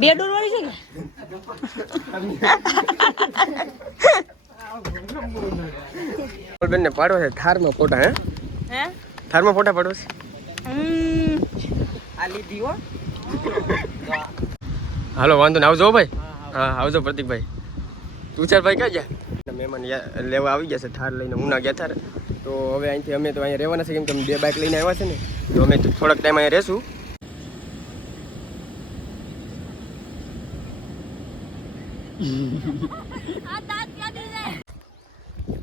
બે ડોર વાળી છે કે? બેન ને પાડો છે થારમાં ફોટા હે? હે? થારમાં ફોટા પાડો છે. હો. હાલો વાંધો ને આવજો ભાઈ. હા આવજો પ્રતિકભાઈ. તું ચાર ભાઈ ક્યાં ગયા? મહેમાન લેવા આવી ગયા છે થાર લઈને. ઉના ગયા થાર. તો હવે અહીંથી અમે તો અહીંયા રહેવાના છે કેમ કે બે બાઇક લઈને આવ્યા છે ને. તો અમે થોડાક ટાઈમ અહીંયા રહેશું.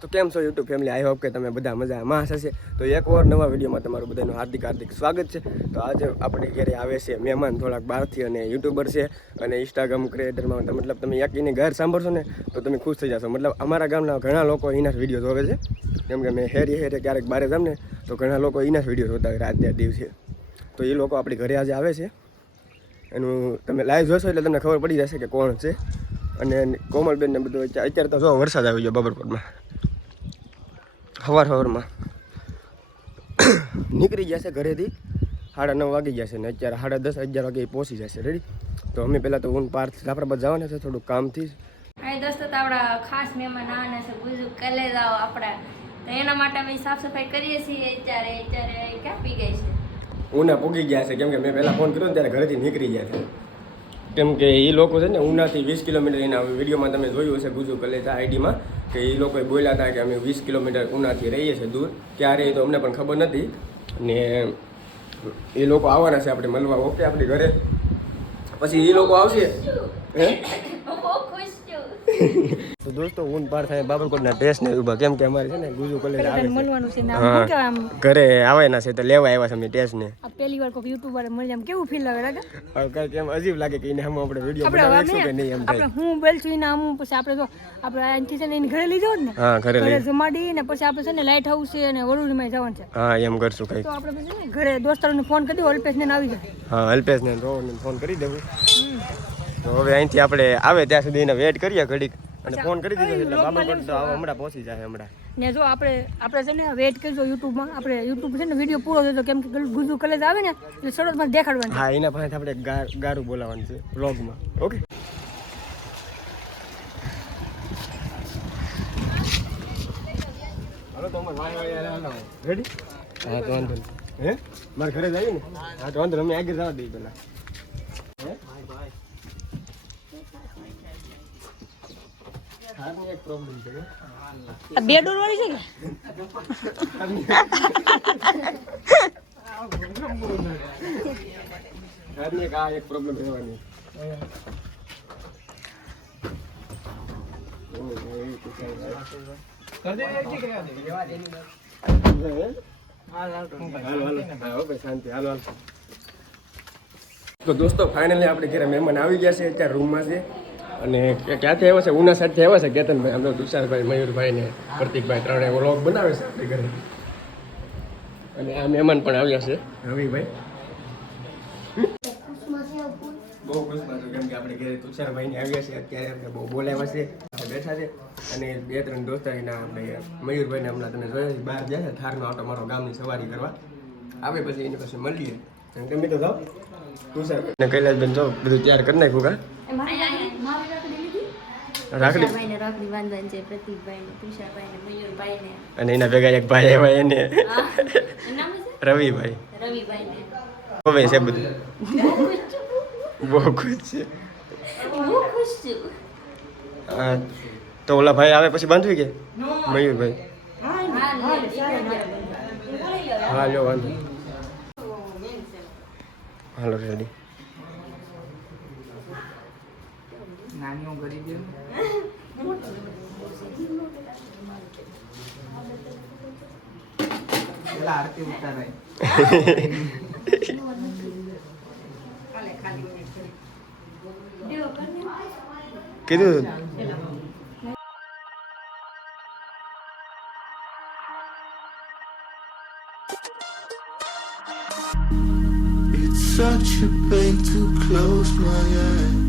તો કેમ છો યુટ્યુબ ફેમિલી આઈ હોપ કે તમે બધા મજા માં હશે. તો એક વાર નવા વિડીયોમાં તમારું બધાનું હાર્દિક હાર્દિક સ્વાગત છે. તો આજે આપણે ઘરે આવે છે મહેમાન થોડાક બહારથી અને યુટ્યુબર છે અને ઇન્સ્ટાગ્રામ ક્રિએટરમાં મતલબ તમે એકીને ઘર સાંભળશો ને, તો તમે ખુશ થઈ જશો. મતલબ અમારા ગામના ઘણા લોકો એના વીડિયો જોવે છે. કેમ કે મેં હેરી હેરે ક્યારેક બહાર જામ ને, તો ઘણા લોકો એના વીડિયો જોતા હોય રાત દિવસે. તો એ લોકો આપણી ઘરે આજે આવે છે. એનું તમે લાઈવ જોશો એટલે તમને ખબર પડી જશે કે કોણ છે. અને કોમલબેન ને બધું અત્યારે તો જો વરસાદ આવી ગયો બબરકોટમાં સવાર સવારમાં નીકળી ગયા છે ઘરેથી. સાડા નવ વાગી ગયા છે ને અત્યારે સાડા દસ અગિયાર વાગે પહોંચી જશે રેડી તો અમે પહેલાં તો ઊન પાર્થ જાફરાબાદ જવાના છે થોડું કામથી. દોસ્તો તો આપણા ખાસ મહેમાન આવવાના છે. ગુજુ કલેજાઓ આપણા. તો એના માટે અમે સાફ સફાઈ કરીએ છીએ અત્યારે. અત્યારે ક્યાં પી ગઈ છે? ઉના પૂગી ગયા છે. કેમ કે મેં પહેલાં ફોન કર્યો ને ત્યારે ઘરેથી નીકળી ગયા છે. કેમ કે એ લોકો છે ને ઉનાથી વીસ કિલોમીટર એના વિડીયોમાં તમે જોયું હશે ગુજુ કલેજા આઈડીમાં કે એ લોકોએ બોલ્યા હતા કે અમે વીસ કિલોમીટર ઉનાથી રહીએ છીએ દૂર. ક્યારે એ તો અમને પણ ખબર નથી. ને એ લોકો આવવાના છે આપણે મળવા. ઓકે આપણે ઘરે. પછી એ લોકો આવશે. હે? તો દોસ્તો ઊન પાર થાય બાબરકોટના ડ્રેસ ને ઊભા કેમ કે અમારે છે ને ગુજુ કોલેજ આવે છે. હા. આમ? ઘરે આવેના છે તો લેવા આવ્યા છે અમે ને. આ પહેલી વાર કોઈ યુટ્યુબર મળી એમ કેવું ફીલ લાગે લાગે હવે કઈ કેમ અજીબ લાગે કે એને હમ આપણે વિડિયો બનાવીશું કે નહીં એમ થાય. હું બોલ છું એના હું પછી આપણે તો આપણે અહીંથી છે ને એની ઘરે લીધો જ ને. હા ઘરે લઈ જમાડી ને પછી આપણે છે ને લાઇટ હાઉસ છે અને વડોદરામાં જવાનું છે. હા એમ કરશું કઈ તો આપણે પછી ને ઘરે દોસ્તારોને ફોન કરી દઉં અલ્પેશ ને આવી જાય. હા અલ્પેશ ને ફોન કરી દેવું. તો હવે અહીંથી આપણે આવે ત્યાં સુધી એને વેટ કરીએ ઘડીક. અને ફોન કરી દીધો એટલે બાબરકોટ તો હમણાં પહોંચી જાય હમણાં. ને જો આપણે આપણે છે ને વેટ કરજો યુટ્યુબમાં. આપણે યુટ્યુબ છે ને વીડિયો પૂરો થતો કેમ કે ગુજુ કલેજ આવે ને એટલે શરૂઆતમાં દેખાડવાનું હા એના પાસે આપણે ગારું બોલાવવાનું છે વ્લોગમાં ઓકે? રેડી હા તો વાંધો નહીં. હે? મારે ઘરે જઈએ ને? હા તો વાંધો નહીં, અમે આગળ જવા દઈએ પેલા હે? છે કે બે રહેવાની. તો દોસ્તો ફાઇનલી આપણે ઘરે મહેમાન આવી ગયા છે અત્યારે રૂમમાં છે. અને ક્યાં- ક્યાંથી આવ્યા છે? ઉના સાઈડથી આવ્યા છે? કેતનભાઈ આપણે તુષારભાઈ, મયુરભાઈ ને પ્રતિકભાઈ ત્રણે વ્લોગ બનાવે છે ઘરે. અને આ મહેમાન પણ આવ્યા છે. રવિભાઈ. બહુ ખુશમાં છું કેમ કે આપણે ઘરે તુષારભાઈને આવ્યા છે. અત્યારે અમને બહુ બોલાવ્યા છે. બેઠા છે. અને બે ત્રણ દોસ્તો એના આપણે મયુરભાઈને હમણાં તમે જોયા છે, બહાર ગયા છે. થારનો આટો મારો ગામની સવારી કરવા. આવે પછી એની પાસે મળીએ. તમે તો જાઓ. તુષાર ને કૈલાસબેન જો બધું તૈયાર કરી નાખ્યું કા? રાખડી રાખડી બાંધવાની છે પ્રતિકભાઈને તુષારભાઈને મયુરભાઈને. અને એના ભેગા એક ભાઈ આવ્યા એને. હા? એનું નામ શું રવિભાઈ. છે રવિભાઈને. હવે છે બધું. બહુ ખુશ છું. બહુ ખુશ છે. બહુ ખુશ છું. તો ઓલા ભાઈ આવે પછી બાંધવી કે? મયુરભાઈ. હા લે, એક હાલો વાર. હા લ્યો વાંધો આરતી ઉતારાય કીધું It's such a pain to close my eyes.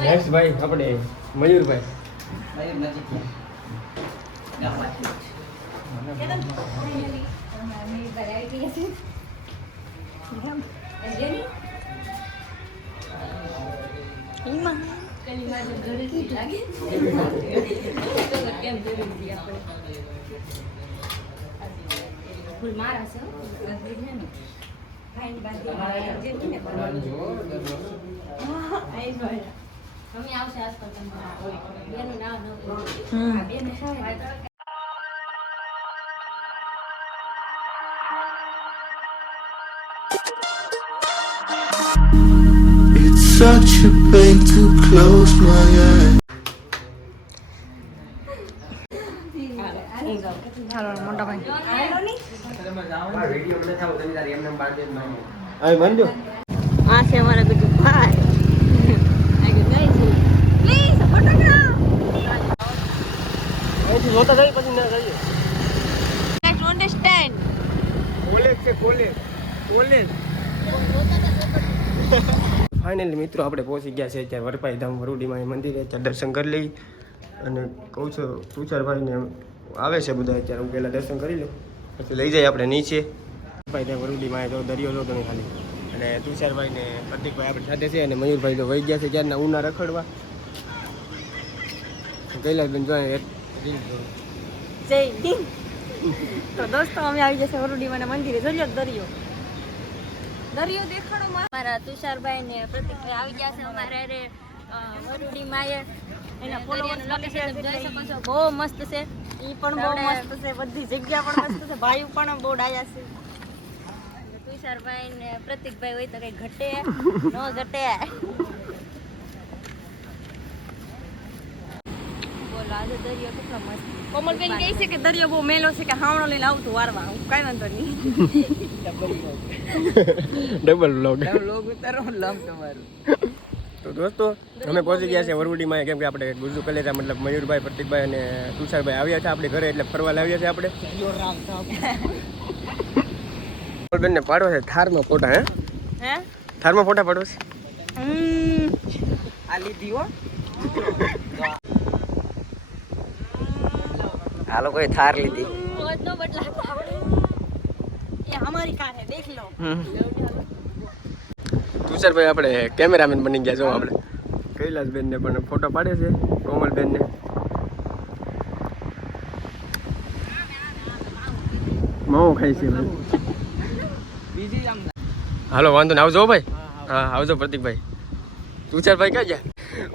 Next ભાઈ આપણે મયુરભાઈ ફૂલ મારા છે It's Such a pain to close my eyes. মোটা ভাই હવે બંધો આ છે અમારા બીજું ભાઈ. પ્લીઝ જોતા જઈએ પછી ના જઈએ. ટુ અન્ડરસ્ટેન્ડ કોલેજ છે કોલેજ કોલેજ ફાઇનલી મિત્રો આપણે પહોંચી ગયા છે અત્યારે વરપાઈ ધામ વરુડીમાં એ મંદિરે. અત્યારે દર્શન કરી લઈ અને કહું છું તુષારભાઈને આવે છે બધા અત્યારે હું પહેલાં દર્શન કરી લઉં. પછી લઈ જઈએ આપણે નીચે. ભાઈ ત્યાં વરુડીમાં તો દરિયો લો તમે ખાલી. અને તુષારભાઈ ને પ્રતિકભાઈ આપણી સાથે છે અને મયુરભાઈ તો વહી ગયા છે ત્યારના ઉના રખડવા. કૈલાસબેન જો જય હિન્દ. તો દોસ્તો અમે આવી જશે વરુડી મને મંદિરે. જોજો દરિયો. દરિયો દેખાડો મારા. તુષારભાઈ ને પ્રતિકભાઈ આવી ગયા છે અમારે અરે એના જોઈ જોઈ શકો છો. બહુ મસ્ત છે. ઈ પણ બહુ મસ્ત છે બધી જગ્યા પણ મસ્ત છે ભાઈ પણ બહુ ડાયા છે. તુષારભાઈ ને પ્રતિકભાઈ હોય તો કઈ ઘટે ન ઘટે. બોલો આજે દરિયો કેટલો મસ્ત કોમલબેન કહે છે કે દરિયો બહુ મેલો છે કે હાવણો લઈને આવતું વારવા. હું કાંઈ વાંધો નહીં. ડબલ બ્લોગ તો દોસ્તો અમે પહોંચી ગયા છે વરવડીમાં. કેમ કે આપણે ગુજુ કલેજા મતલબ મયુરભાઈ પ્રતિકભાઈ અને તુષારભાઈ આવ્યા છે આપણે ઘરે એટલે ફરવા લાવ્યા છે આપણે. બેનને પાડો છે થારમાં ફોટા હે? થારમાં ફોટા પાડો છે. આ લીધી થાર લીધી. બદલા કાર દેખ લો. ભાઈ આપણે કેમેરામેન બની ગયા છો આપણે. કૈલાસબેનને પણ ફોટો પાડે છે કોમલબેનને. મહુ ખાઈ છે હાલો વાંધો ને આવજો ભાઈ. હા આવજો પ્રતિકભાઈ. તુષારભાઈ ક્યાં ગયા?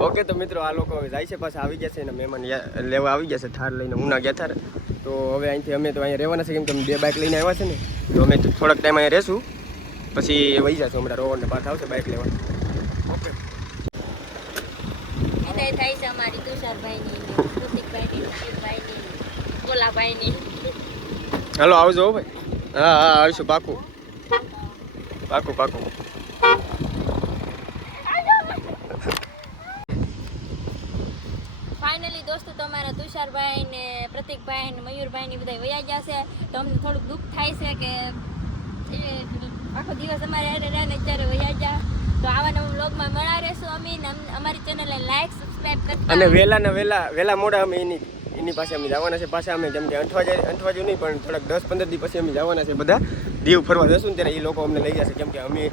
ઓકે તો મિત્રો આ લોકો હવે જાય છે પાછા આવી ગયા છે અને મહેમાન લેવા આવી ગયા છે થાર લઈને ઉના ગયા થાર. તો હવે અહીંથી અમે તો અહીંયા રહેવાના છે કેમ કે બે બાઇક લઈને આવ્યા છે ને. તો અમે થોડાક ટાઈમ અહીંયા રહેશું. પછી વહી જશે હમણાં રોડ ને પાછા આવશે બાઇક લેવા. ઓકે થાય છે અમારી તુષારભાઈની ને પ્રતિકભાઈની પ્રતિકભાઈની ગોલાભાઈની હાલો આવજો ભાઈ. હા હા આવીશું પાકું. પાકું પાકું. ફાઇનલી દોસ્તો તમારા તુષારભાઈ ને પ્રતિકભાઈ ને મયુરભાઈ ને બધા વયા ગયા છે. તો અમને થોડુંક દુઃખ થાય છે કે એ આખો દિવસ અમારે અરે રહ્યા ને અત્યારે વયા ગયા. તો આવા નવા વ્લોગમાં મળા રહેશું અમે. અમારી ચેનલને લાઈક સબસ્ક્રાઇબ કરતા અને વહેલા ને વહેલા વહેલા મોડા અમે એની એની પાસે અમે જવાના છે. પાછા અમે જેમ કે અંઠવાજે અંઠવાજુ નહીં પણ થોડાક દસ પંદર દિવસ પછી અમે જવાના છે બધા. દીવ ફરવા જશું ને ત્યારે એ લોકો અમને લઈ જશે. કેમ કે અમે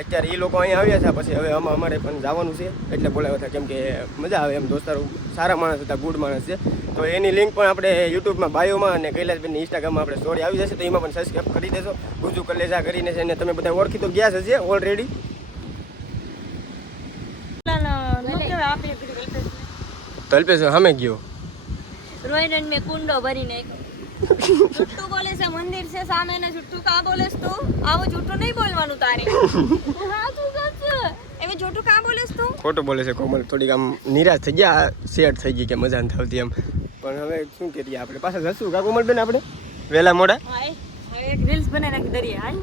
અત્યારે એ લોકો અહીંયા આવ્યા છે પછી હવે આમાં અમારે પણ જવાનું છે. એટલે બોલાવ્યા હતા કેમ કે મજા આવે એમ દોસ્તારો. સારા માણસ હતા ગુડ માણસ છે. તો એની લિંક પણ આપણે યુટ્યુબમાં બાયોમાં અને કૈલાસભાઈની ઇન્સ્ટાગ્રામમાં આપણે સ્ટોરી આવી જશે તો એમાં પણ સબસ્ક્રાઈબ કરી દેશો ગુજુ કલેજા કરીને છે અને તમે બધા ઓળખી તો ગયા જ હશે ઓલરેડી તલ્પેશ સામે ગયો. રોહિણ મેં કુંડો ભરી નાખ્યો જુઠ્ઠું બોલે છે મંદિર છે સામે ને જુઠ્ઠું કા બોલે છે તું? આવું જુઠ્ઠું નહીં બોલવાનું તારે. હા તું સાચું એવે એમ કા બોલેસ તું? ખોટું બોલે છે કોમલ. થોડીક આમ નિરાશ થઈ ગયા સેટ થઈ ગઈ કે મજા ન થતી એમ. પણ હવે શું કરીએ આપણે પાછા જશું કા કોમલબેન આપણે? વેલા મોડા? હા એક રીલ્સ બનાવી નાખી દરિયે હાલ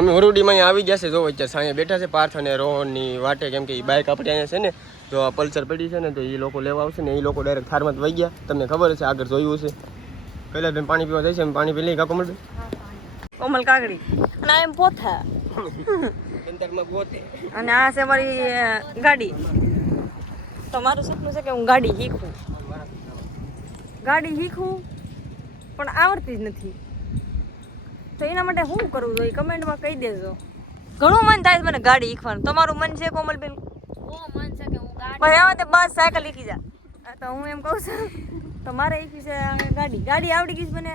અમે ઓરડીમાં અહીંયા આવી ગયા છે જો અત્યારે સાંજે બેઠા છે પાર્થ અને રોહનની વાટે કેમ કે એ બાઇક આપણે અહીંયા છે ને જો આ પલ્સર પડી છે ને તો એ લોકો લેવા આવશે ને એ લોકો ડાયરેક્ટ થારમાં જ વહી ગયા. તમને ખબર છે આગળ જોયું છે કૈલાસબેન પાણી પીવા જાય છે એમ પાણી પી લઈ કા કોમલ કોમલ કાગડી. અને આ એમ પોથા અંતરમાં અને આ છે મારી ગાડી. તો મારું સપનું છે કે હું ગાડી શીખું. ગાડી શીખું પણ આવડતી જ નથી. તો એના માટે શું કરવું જોઈએ કમેન્ટમાં કહી દેજો. ઘણું મન થાય છે મને ગાડી શીખવાનું. તમારું મન છે કોમલબેન બહુ મન છે કે હું ગાડી તે બસ સાયકલ શીખી જા. તો હું એમ કહું છું. તો મારે શીખી છે ગાડી. ગાડી આવડી ગઈ છે મને.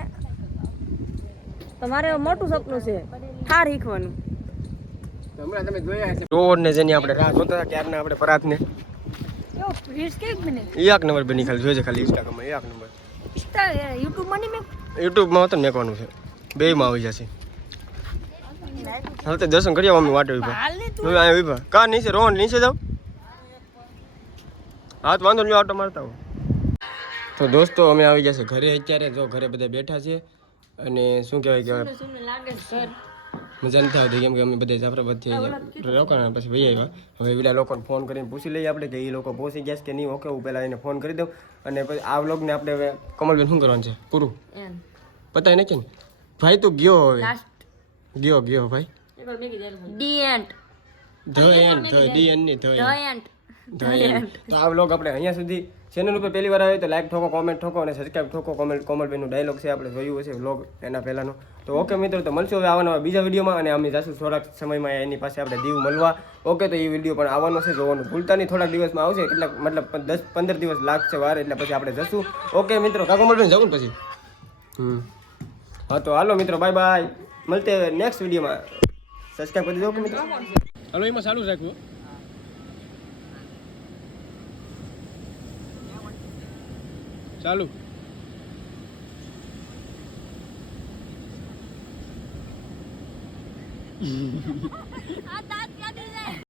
તમારે મોટું સપનું છે. થાર શીખવાનું હમણાં તમે જોયા રોહનને જેની આપણે રાહ જોતા હતા ક્યારના આપણે રીલ્સ એક નંબર બની ખાલી જોજે ખાલી ઇન્સ્ટાગ્રામમાં એક નંબર. યુટ્યુબમાં નહીં મેં? યુટ્યુબમાં તો મેકવાનું છે. બેયમાં આવી જશે. હવે તો દર્શન કરી આવો વાટે ઊભા. કા નીચે રોહન નીચે જાવ હા તો વાંધો નહીં આટો મારતા હો તો દોસ્તો અમે આવી ગયા છે ઘરે અત્યારે જો ઘરે બધા બેઠા છે. અને શું કહેવાય કે છે મજા નથી આવતી કેમ કે અમે બધા જાફરાબાદથી રોકાણ પછી ભાઈ આવ્યા. હવે પેલા લોકોને ફોન કરીને પૂછી લઈએ આપણે કે એ લોકો પહોંચી ગયા છે કે નહીં. ઓકે હું પહેલાં એને ફોન કરી દઉં. અને પછી આ વ્લોગને આપણે હવે કમલબેન શું કરવાનું છે? પૂરું. પતાય ને ને? ભાઈ તું ગયો હવે. ગયો ગયો ભાઈ. The end the end the the એન્ડની the the end the end તો આ વ્લોગ આપણે અહીંયા સુધી ચેનલ ઉપર પહેલી વાર આવ્યો તો લાઈક ઠોકો કોમેન્ટ ઠોકો અને સબસ્ક્રાઈબ ઠોકો કોમેન્ટ કોમલબેનનો ડાયલોગ છે, આપણે જોયું હશે વ્લોગ એના પહેલાંનો. તો ઓકે મિત્રો, તો મળશું હવે આવવાના બીજા વિડીયોમાં અને અમે જાશું થોડાક સમયમાં એની પાસે આપણે દીવ મળવા. ઓકે તો એ વીડિયો પણ આવવાનો છે, જોવાનું ભૂલતા નહીં, થોડાક દિવસમાં આવશે, કેટલાક, મતલબ દસ, પંદર દિવસ લાગશે વાર, એટલે પછી આપણે જશું. ઓકે મિત્રો, કાકો મળવાનું જવું પછી? હમ. હા, તો હાલો મિત્રો બાય બાય મળતે નેક્સ્ટ વિડીયોમાં સબસ્ક્રાઈબ કરી દો મિત્રો? હાલો, એમાં ચાલુ રાખવું ચાલુ. આ